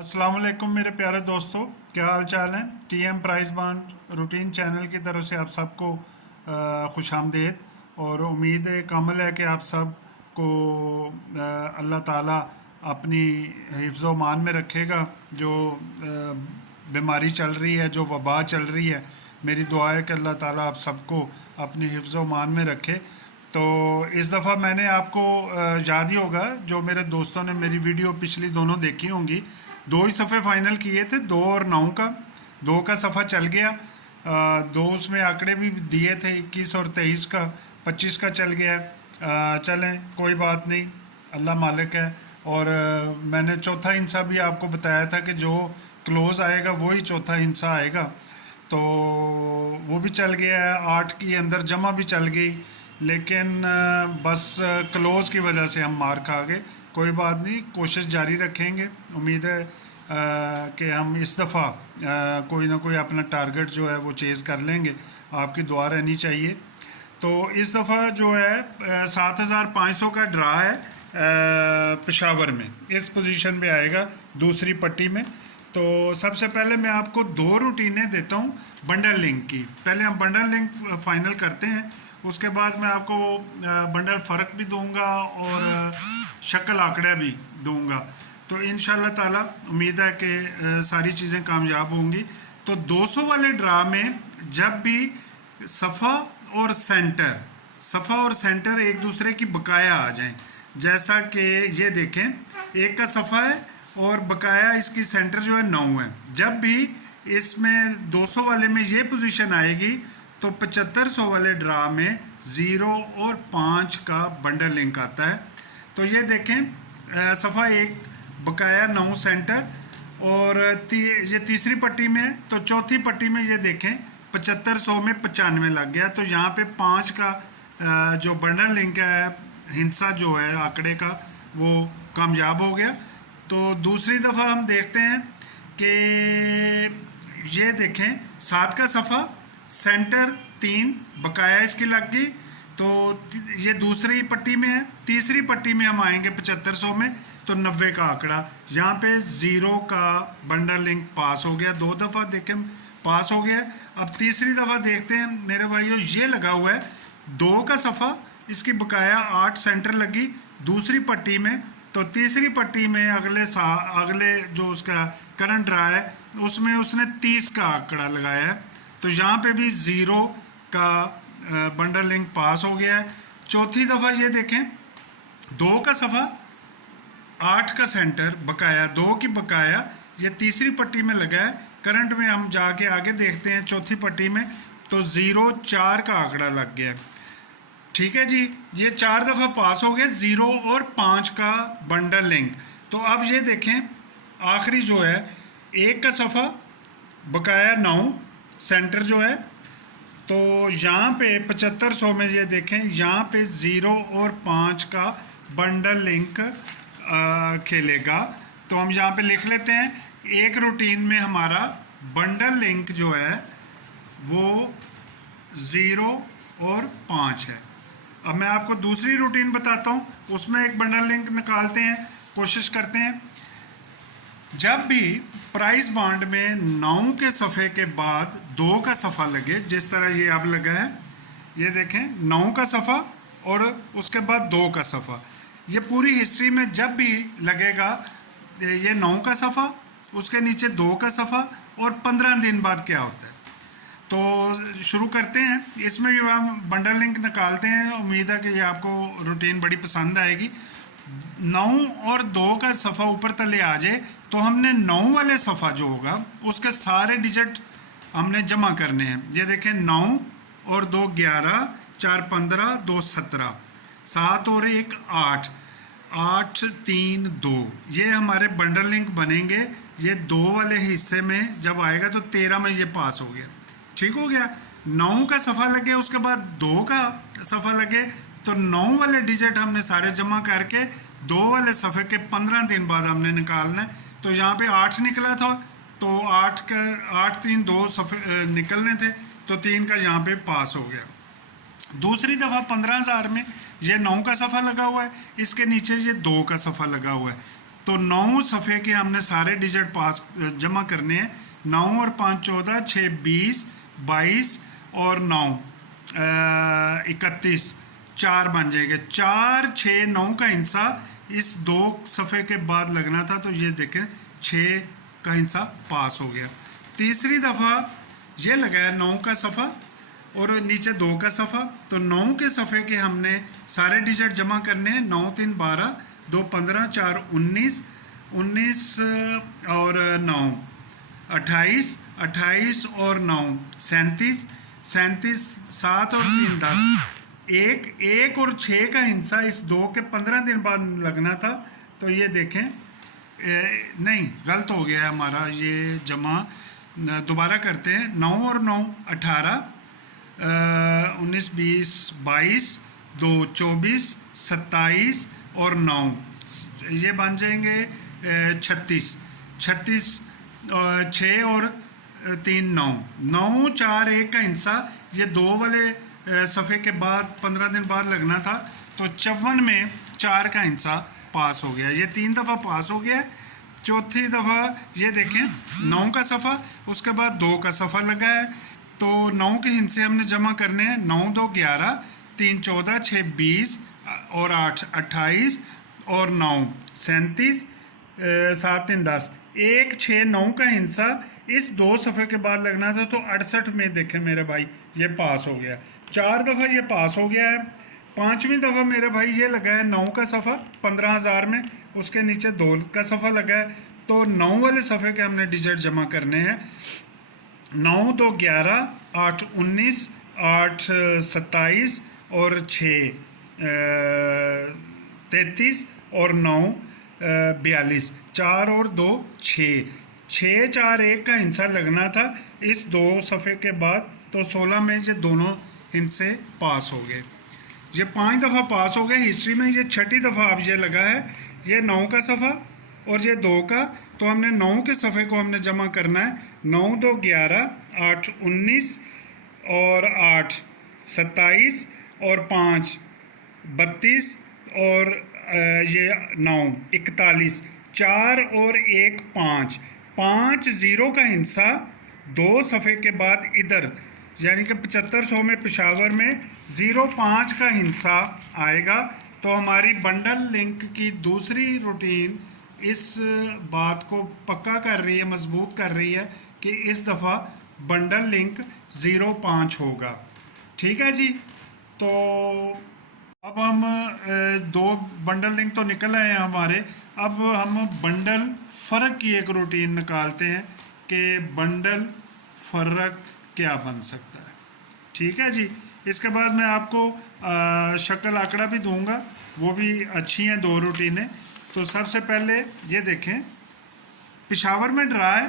अस्सलाम वालेकुम मेरे प्यारे दोस्तों, क्या हाल चाल है। TM price bond routine channel की तरफ से आप सबको खुश आमदेद। और उम्मीद है कामल है कि आप सब को अल्लाह ताला अपनी हिफ्ज़ व मान में रखेगा। जो बीमारी चल रही है, जो वबा चल रही है, मेरी दुआ है कि अल्लाह ताला आप सबको अपनी हिफ्ज़ व मान में रखे। तो इस दफ़ा मैंने आपको याद ही होगा, जो मेरे दोस्तों ने मेरी वीडियो पिछली दोनों देखी होंगी, दो ही सफ़े फाइनल किए थे, 2 और 9 का। 2 का सफ़ा चल गया, दो उसमें आंकड़े भी दिए थे, 21 और 23 का, 25 का चल गया। चलें कोई बात नहीं, अल्लाह मालिक है। और मैंने चौथा हिस्सा भी आपको बताया था कि जो क्लोज़ आएगा वही चौथा हिस्सा आएगा। तो वो भी चल गया है, 8 की अंदर जमा भी चल गई, लेकिन बस क्लोज़ की वजह से हम मार खा गए। कोई बात नहीं, कोशिश जारी रखेंगे। उम्मीद है कि हम इस दफ़ा कोई ना कोई अपना टारगेट जो है वो चेज़ कर लेंगे। आपकी दुआ रहनी चाहिए। तो इस दफ़ा जो है 7,500 का ड्रा है पेशावर में, इस पोजीशन पे आएगा दूसरी पट्टी में। तो सबसे पहले मैं आपको दो रूटीनें देता हूँ बंडल लिंक की। पहले हम बंडल लिंक फाइनल करते हैं, उसके बाद मैं आपको बंडल फ़र्क भी दूंगा और शक्ल आंकड़ा भी दूंगा। तो इंशाल्लाह ताला उम्मीद है कि सारी चीज़ें कामयाब होंगी। तो 200 वाले ड्रा में जब भी सफ़ा और सेंटर एक दूसरे की बकाया आ जाएं, जैसा कि ये देखें, एक का सफ़ा है और बकाया इसकी सेंटर जो है 9 है। जब भी इसमें 200 वाले में ये पोजीशन आएगी तो 7500 वाले ड्रा में 0 और 5 का बंडल लिंक आता है। तो ये देखें, सफ़ा 1 बकाया 9 सेंटर, और ये तीसरी पट्टी में है। तो चौथी पट्टी में ये देखें 7500 में 95 लग गया। तो यहाँ पे 5 का जो बंडल लिंक है, हिस्सा जो है आंकड़े का, वो कामयाब हो गया। तो दूसरी दफ़ा हम देखते हैं कि ये देखें 7 का सफ़ा, सेंटर 3, बकाया इसकी लग गई। तो ये दूसरी पट्टी में है। तीसरी पट्टी में हम आएंगे 7500 में, तो 90 का आंकड़ा, यहाँ पे 0 का बंडल लिंक पास हो गया। 2 दफ़ा देखें पास हो गया। अब तीसरी दफ़ा देखते हैं मेरे भाइयों, ये लगा हुआ है 2 का सफ़ा, इसकी बकाया 8 सेंटर लगी दूसरी पट्टी में। तो तीसरी पट्टी में अगले जो उसका करंट रहा है उसमें उसने 30 का आंकड़ा लगाया है। तो यहाँ पे भी 0 का बंडल लिंक पास हो गया है। चौथी दफ़ा ये देखें 2 का सफ़ा, 8 का सेंटर, बकाया 2 की बकाया, ये तीसरी पट्टी में लगा है। करंट में हम जाके आगे देखते हैं चौथी पट्टी में, तो 0 4 का आंकड़ा लग गया। ठीक है जी, ये 4 दफ़ा पास हो गए, 0 और 5 का बंडल लिंक। तो अब ये देखें आखिरी जो है 1 का सफ़ा, बकाया 9 सेंटर जो है। तो यहाँ पे 7500 में ये देखें, यहाँ पे 0 और 5 का बंडल लिंक खेलेगा। तो हम यहाँ पे लिख लेते हैं, एक रूटीन में हमारा बंडल लिंक जो है वो 0 और 5 है। अब मैं आपको दूसरी रूटीन बताता हूँ, उसमें एक बंडल लिंक निकालते हैं, कोशिश करते हैं। जब भी प्राइस बॉन्ड में 9 के सफ़े के बाद 2 का सफ़ा लगे, जिस तरह ये अब लगा है, ये देखें 9 का सफ़ा और उसके बाद 2 का सफ़ा, ये पूरी हिस्ट्री में जब भी लगेगा, ये 9 का सफ़ा, उसके नीचे 2 का सफ़ा, और 15 दिन बाद क्या होता है। तो शुरू करते हैं, इसमें भी हम बंडल लिंक निकालते हैं। उम्मीद है कि ये आपको रूटीन बड़ी पसंद आएगी। 9 और 2 का सफ़ा ऊपर तले आ जाए तो हमने 9 वाले सफ़ा जो होगा उसके सारे डिजिट हमने जमा करने हैं। ये देखें 9 और 2 11, 4 15, 2 17, 7 और 1 8, 8 3 2, ये हमारे बंडल लिंक बनेंगे। ये 2 वाले हिस्से में जब आएगा तो 13 में ये पास हो गया। ठीक हो गया। 9 का सफ़ा लगे, उसके बाद 2 का सफ़ा लगे, तो 9 वाले डिजिट हमने सारे जमा करके 2 वाले सफ़े के 15 दिन बाद हमने निकालना है। तो यहाँ पे 8 निकला था, तो 8 3 2 सफ़े निकलने थे, तो 3 का यहाँ पे पास हो गया। दूसरी दफ़ा 15,000 में ये 9 का सफ़ा लगा हुआ है, इसके नीचे ये 2 का सफ़ा लगा हुआ है। तो 9 सफ़े के हमने सारे डिजिट पास जमा करने हैं। 9 और 5 14, 6 20, 22 और 9 31, 4 बन जाएंगे। 4 6 9 का हिस्सा इस 2 सफ़े के बाद लगना था, तो ये देखें 6 का हिस्सा पास हो गया। तीसरी दफ़ा ये लगाया 9 का सफ़ा और नीचे 2 का सफ़ा, तो 9 के सफ़े के हमने सारे डिजिट जमा करने हैं। 9 3 12, 2 15, 4 19, 19 और 9 28, 28 और 9 37, 37 7 और 3 10। 1 और 6 का हिस्सा इस 2 के 15 दिन बाद लगना था, तो ये देखें नहीं गलत हो गया है हमारा ये जमा। दोबारा करते हैं। 9 और 9 18, 19 20 22, 2 24, 27 और 9 ये बन जाएंगे 36, 36 6 और 3 9, 9 4 1 का हिस्सा ये 2 वाले सफ़े के बाद 15 दिन बाद लगना था, तो 54 में 4 का हिस्सा पास हो गया। ये 3 दफ़ा पास हो गया। चौथी दफ़ा ये देखें 9 का सफ़ा, उसके बाद 2 का सफ़ा लगा है, तो 9 के हिस्से हमने जमा करने हैं। 9 2 11, 3 14, 6 20 और 8 28 और 9 37, 7 3 10। 1 6 9 का हिस्सा इस 2 सफ़े के बाद लगना था, तो 68 में देखें मेरे भाई ये पास हो गया। 4 दफ़ा ये पास हो गया है। 5वीं दफ़ा मेरे भाई ये लगा है 9 का सफ़ा 15,000 में, उसके नीचे 2 का सफ़ा लगा है, तो 9 वाले सफ़े के हमने डिजिट जमा करने हैं। 9 2 11, 8 19, 8 27 और 6 33 और 9 42, 4 और 2 6, 6 4 1 का हिस्सा लगना था इस 2 सफ़े के बाद, तो 16 में ये दोनों हिस्से पास हो गए। ये 5 दफ़ा पास हो गए हिस्ट्री में। ये छठी दफ़ा अब ये लगा है, ये 9 का सफ़ा और ये 2 का, तो हमने 9 के सफ़े को हमने जमा करना है। 9 2 11, 8 19 और 8 27 और 5 32 और ये 9 41, 4 और 1 5, 5 0 का हिस्सा 2 सफ़े के बाद इधर, यानी कि 7500 में पेशावर में 05 का हिस्सा आएगा। तो हमारी बंडल लिंक की दूसरी रूटीन इस बात को पक्का कर रही है, मजबूत कर रही है कि इस दफ़ा बंडल लिंक 05 होगा। ठीक है जी। तो अब हम 2 बंडल लिंक तो निकल आए हैं हमारे। अब हम बंडल फ़र्क की एक रूटीन निकालते हैं कि बंडल फ़र्क क्या बन सकता है। ठीक है जी। इसके बाद मैं आपको शक्ल आंकड़ा भी दूंगा, वो भी अच्छी हैं 2 रूटीनें। तो सबसे पहले ये देखें, पेशावर में ड्रा है,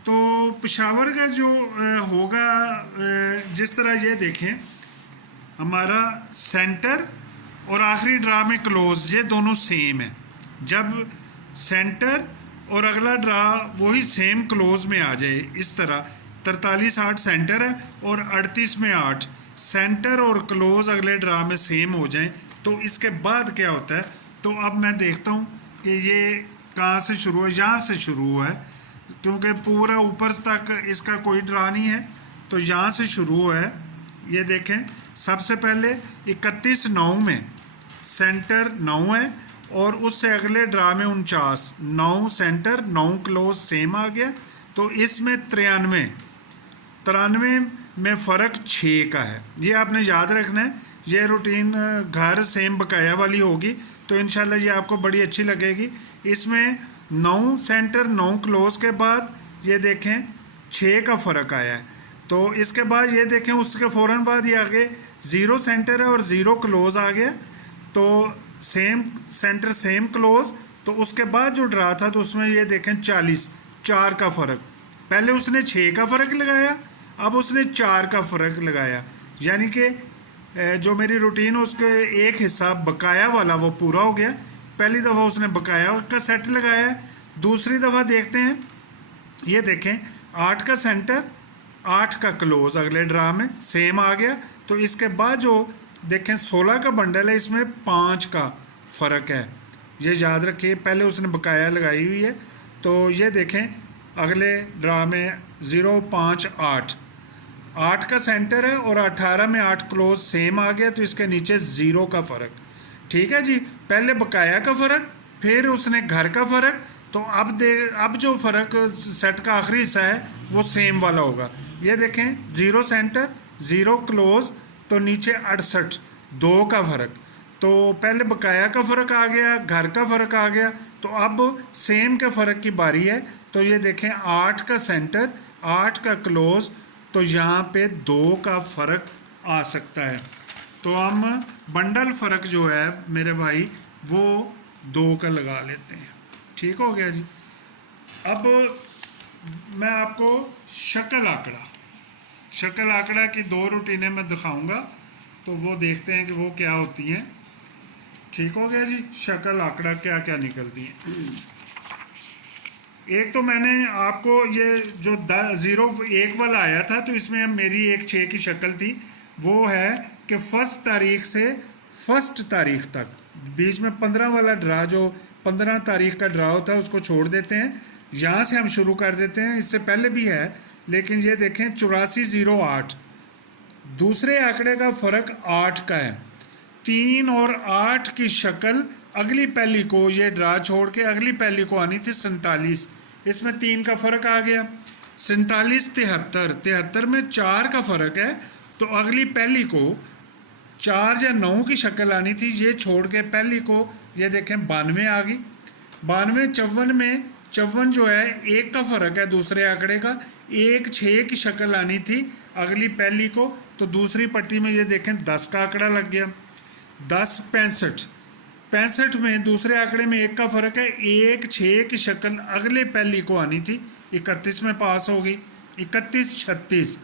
तो पेशावर का जो होगा जिस तरह ये देखें, हमारा सेंटर और आखिरी ड्रा में क्लोज ये दोनों सेम है। जब सेंटर और अगला ड्रा वही सेम क्लोज में आ जाए, इस तरह 43 8 सेंटर है और 38 में 8 सेंटर और क्लोज अगले ड्रा में सेम हो जाएं, तो इसके बाद क्या होता है। तो अब मैं देखता हूँ कि ये कहाँ से शुरू है। यहाँ से शुरू हुआ है, क्योंकि पूरा ऊपर तक इसका कोई ड्रा नहीं है, तो यहाँ से शुरू हुआ है। ये देखें, सबसे पहले 31 9 में सेंटर 9 है और उससे अगले ड्रा में 49, 9 सेंटर 9 क्लोज सेम आ गया। तो इसमें 93 में फ़र्क 6 का है। ये आपने याद रखना है। ये रूटीन घर सेम बकाया वाली होगी, तो इंशाल्लाह ये आपको बड़ी अच्छी लगेगी। इसमें 9 सेंटर 9 क्लोज के बाद ये देखें 6 का फ़र्क आया है। तो इसके बाद ये देखें, उसके फ़ौरन बाद ये आगे 0 सेंटर है और 0 क्लोज आ गया, तो सेम सेंटर सेम क्लोज। तो उसके बाद जो ड्रा था तो उसमें ये देखें 40 4 का फ़र्क, पहले उसने 6 का फ़र्क लगाया, अब उसने 4 का फ़र्क लगाया, यानी कि जो मेरी रूटीन है उसके एक हिस्सा बकाया वाला वो पूरा हो गया। पहली दफ़ा उसने बकाया का सेट लगाया है। दूसरी दफ़ा देखते हैं, ये देखें 8 का सेंटर 8 का क्लोज अगले ड्रा में सेम आ गया। तो इसके बाद जो देखें 16 का बंडल है, इसमें 5 का फ़र्क है। ये याद रखिए, पहले उसने बकाया लगाई हुई है। तो ये देखें अगले ड्रा में 0, 5, 8, 8 का सेंटर है और 18 में 8 क्लोज सेम आ गया, तो इसके नीचे 0 का फ़र्क। ठीक है जी, पहले बकाया का फ़र्क, फिर उसने घर का फ़र्क। तो अब जो फ़र्क सेट का आखिरी हिस्सा है वो सेम वाला होगा। ये देखें 0 सेंटर 0 क्लोज, तो नीचे 68, 2 का फ़र्क। तो पहले बकाया का फ़र्क आ गया, घर का फ़र्क आ गया, तो अब सेम के फ़र्क की बारी है। तो ये देखें 8 का सेंटर 8 का क्लोज, तो यहाँ पे 2 का फ़र्क आ सकता है। तो हम बंडल फ़र्क जो है मेरे भाई वो 2 का लगा लेते हैं। ठीक हो गया जी। अब मैं आपको शक्ल आंकड़ा की 2 रूटीनें मैं दिखाऊंगा, तो वो देखते हैं कि वो क्या होती हैं। ठीक हो गया जी। शक्ल आंकड़ा क्या क्या निकलती है। एक तो मैंने आपको ये जो 0, 1 वाला आया था, तो इसमें मेरी एक 6 की शक्ल थी। वो है कि फर्स्ट तारीख से फर्स्ट तारीख तक, बीच में 15 वाला ड्रा, जो 15 तारीख का ड्रा होता है उसको छोड़ देते हैं, यहाँ से हम शुरू कर देते हैं। इससे पहले भी है, लेकिन ये देखें 8408, दूसरे आंकड़े का फ़र्क 8 का है। 3 और 8 की शक्ल अगली पहली को, ये ड्रा छोड़ के अगली पहली को आनी थी 47, इसमें 3 का फ़र्क आ गया। 47, 73, 73 में 4 का फ़र्क है, तो अगली पहली को 4 या 9 की शक्ल आनी थी, ये छोड़ के पहली को ये देखें 92 आ गई। 92, 54 में 54 जो है 1 का फ़र्क है दूसरे आंकड़े का, 1, 6 की शक्ल आनी थी अगली पहली को, तो दूसरी पट्टी में ये देखें 10 का आंकड़ा लग गया। 10, 65, 65 में दूसरे आंकड़े में 1 का फ़र्क है, 1, 6 की शक्ल अगले पहली को आनी थी, 31 में पास हो गई। 31, 36,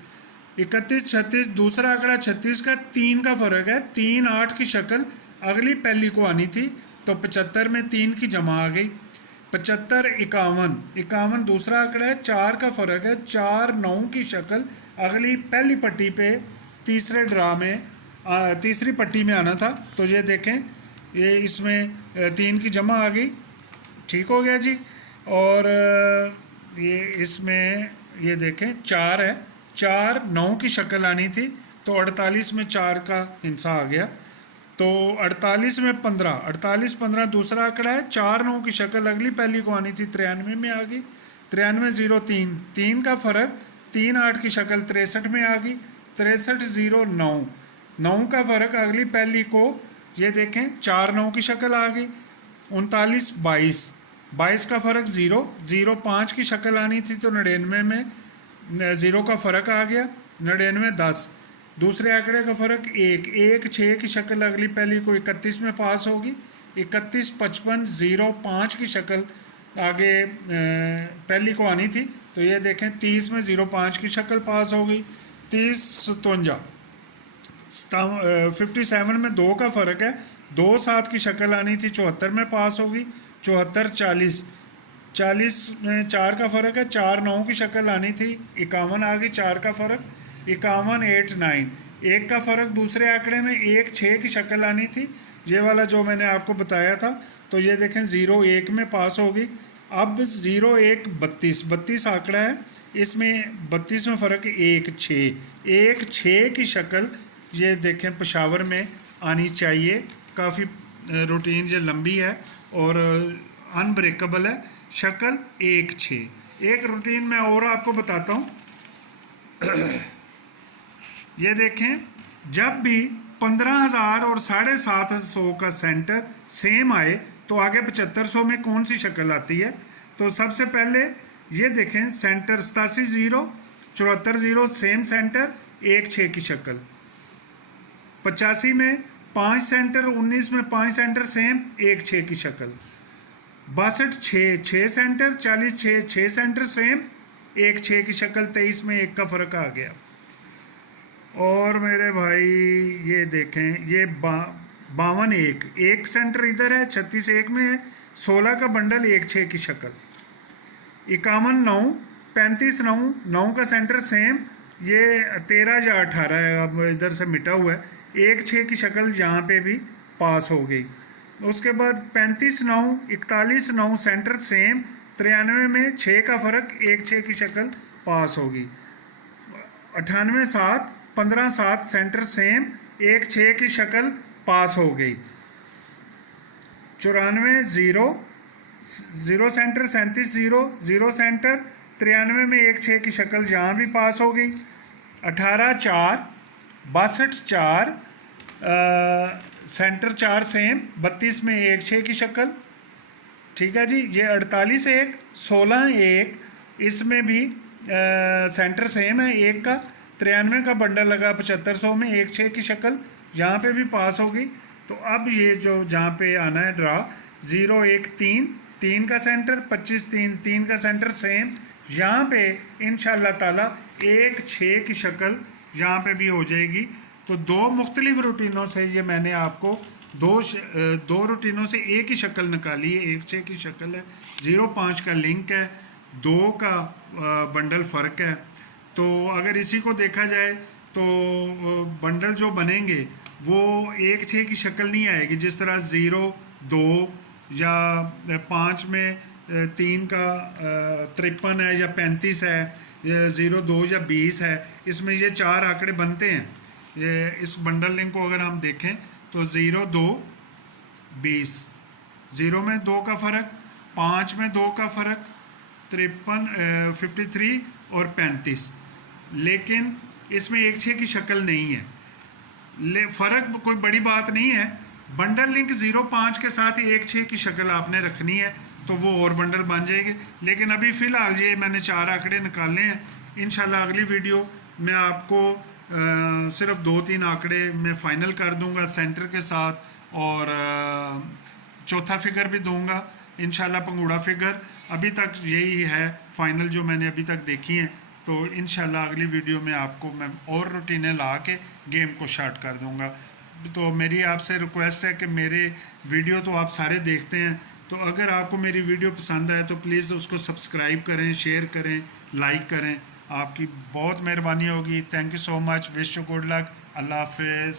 31, 36 दूसरा आंकड़ा 36 का, 3 का फ़र्क है, 3, 8 की शक्ल अगली पहली को आनी थी, तो 75 में 3 की जमा आ गई। 75, 51, 51 दूसरा आंकड़ा है, 4 का फ़र्क है, 4, 9 की शक्ल अगली पहली पट्टी पे तीसरे ड्रा में तीसरी पट्टी में आना था, तो ये देखें ये इसमें 3 की जमा आ गई। ठीक हो गया जी। और ये इसमें ये देखें 4 है, 4, 9 की शक्ल आनी थी, तो 48 में 4 का हिस्सा आ गया। तो 48 में 15, 48, 15 दूसरा आंकड़ा है, 4, 9 की शक्ल अगली पहली को आनी थी, 93 में आ गई। 93, 0, 3, 3 का फ़र्क, 3, 8 की शक्ल 63 में आ गई। 63, 0, 9, 9 का फ़र्क अगली पहली को ये देखें 4, 9 की शक्ल आ गई। 39, 22, 22 का फ़र्क 0, 0, 5 की शक्ल आनी थी, तो 99 में 0 का फ़र्क आ गया। 99, 10 दूसरे आंकड़े का फ़र्क 1, 1, 6 की शक्ल अगली पहली को 31 में पास होगी। 31, 55, 0, 5 की शक्ल आगे पहली को आनी थी, तो ये देखें 30 में 0, 5 की शक्ल पास हो गई। 30, 57, 57 में 2 का फ़र्क है, 2, 7 की शक्ल आनी थी, 74 में पास हो गई। 74, 40, 40 में 4 का फ़र्क है, 4, 9 की शक्ल आनी थी, 51 आ गई, 4 का फ़र्क। 51, 8, 9, 1 का फ़र्क दूसरे आंकड़े में, 1, 6 की शक्ल आनी थी, ये वाला जो मैंने आपको बताया था, तो ये देखें 0, 1 में पास हो गई। अब 0, 1, 32, 32 आंकड़ा है, इसमें 32 में फ़र्क 1, 6, 1, 6 की शक्ल ये देखें पेशावर में आनी चाहिए। काफ़ी रूटीन जो लंबी है और अनब्रेकेबल है। शक्ल 1, 6। एक रूटीन मैं और आपको बताता हूँ। ये देखें जब भी 15,000 और 750 का सेंटर सेम आए तो आगे 7500 में कौन सी शक्ल आती है। तो सबसे पहले ये देखें सेंटर 87, 0, 74, 0 सेम सेंटर, 1, 6 की शक्ल। 85 में 5 सेंटर, 19 में 5 सेंटर सेम, 1, 6 की शक्ल। 62, 6, 6 सेंटर, 40, 6, 6 सेंटर सेम, 1, 6 की शक्ल। 23 में 1 का फ़र्क आ गया। और मेरे भाई ये देखें ये 52, 1 सेंटर इधर है, 36 1 में है, 16 का बंडल, 1, 6 की शक्ल। 51, 9, 35, 9, 9 का सेंटर सेम, ये 13 या 18 है, अब इधर से मिटा हुआ है, 1, 6 की शक्ल यहाँ पे भी पास हो गई। उसके बाद 35-9, 41-9 सेंटर सेम, 93 में 6 का फ़र्क, 1-6 की शक्ल पास होगी। 98-7, 15-7 सेंटर सेम, 1-6 की शक्ल पास हो गई। 94-0, 0 सेंटर, 37-0, 0 सेंटर, 93 में 1-6 की शक्ल यहाँ भी पास हो गई। 18-4, 62-4, सेंटर 4 सेम, 32 में 1-6 की शक्ल, ठीक है जी। ये 48-1, 16-1, इसमें भी सेंटर सेम है 1 का, 93 का बंडल लगा 7500 में, 1-6 की शक्ल यहाँ पे भी पास होगी। तो अब ये जो जहाँ पे आना है ड्रा, 0-1-3, 3 का सेंटर, 25-3, 3 का सेंटर सेम, यहाँ पे इंशाल्लाह ताला 1-6 की शक्ल यहाँ पे भी हो जाएगी। तो दो मुख्तलिफ रूटीनों से ये मैंने आपको दो रूटीनों से एक ही शक्ल निकाली है, 1-6 की शक्ल है, 0-5 का लिंक है, 2 का बंडल फ़र्क है। तो अगर इसी को देखा जाए तो बंडल जो बनेंगे वो 1-6 की शक्ल नहीं आएगी, जिस तरह 0-2 या 5 में 3 का 53 है या 35 है, 0-2 या 20 है, इसमें ये 4 आंकड़े बनते हैं। ये इस बंडल लिंक को अगर हम देखें तो 0-2 20, 0 में 2 का फ़र्क, 5 में 2 का फ़र्क, 53 और 35, लेकिन इसमें 1-6 की शक्ल नहीं है। फ़र्क कोई बड़ी बात नहीं है। बंडल लिंक 0-5 के साथ ही 1-6 की शक्ल आपने रखनी है तो वो और बंडल बन जाएंगे। लेकिन अभी फ़िलहाल ये मैंने 4 आंकड़े निकालने हैं। इंशाल्लाह अगली वीडियो में आपको सिर्फ 2-3 आंकड़े मैं फ़ाइनल कर दूंगा सेंटर के साथ, और चौथा फिगर भी दूंगा इंशाल्लाह, पंगूड़ा फिगर। अभी तक यही है फ़ाइनल जो मैंने अभी तक देखी हैं। तो इंशाल्लाह अगली वीडियो में आपको मैं और रूटीनें ला के गेम को स्टार्ट कर दूंगा। तो मेरी आपसे रिक्वेस्ट है कि मेरे वीडियो तो आप सारे देखते हैं, तो अगर आपको मेरी वीडियो पसंद आए तो प्लीज़ उसको सब्सक्राइब करें, शेयर करें, लाइक करें, आपकी बहुत मेहरबानी होगी। Thank you so much, wish you good luck, अल्लाह हाफिज़।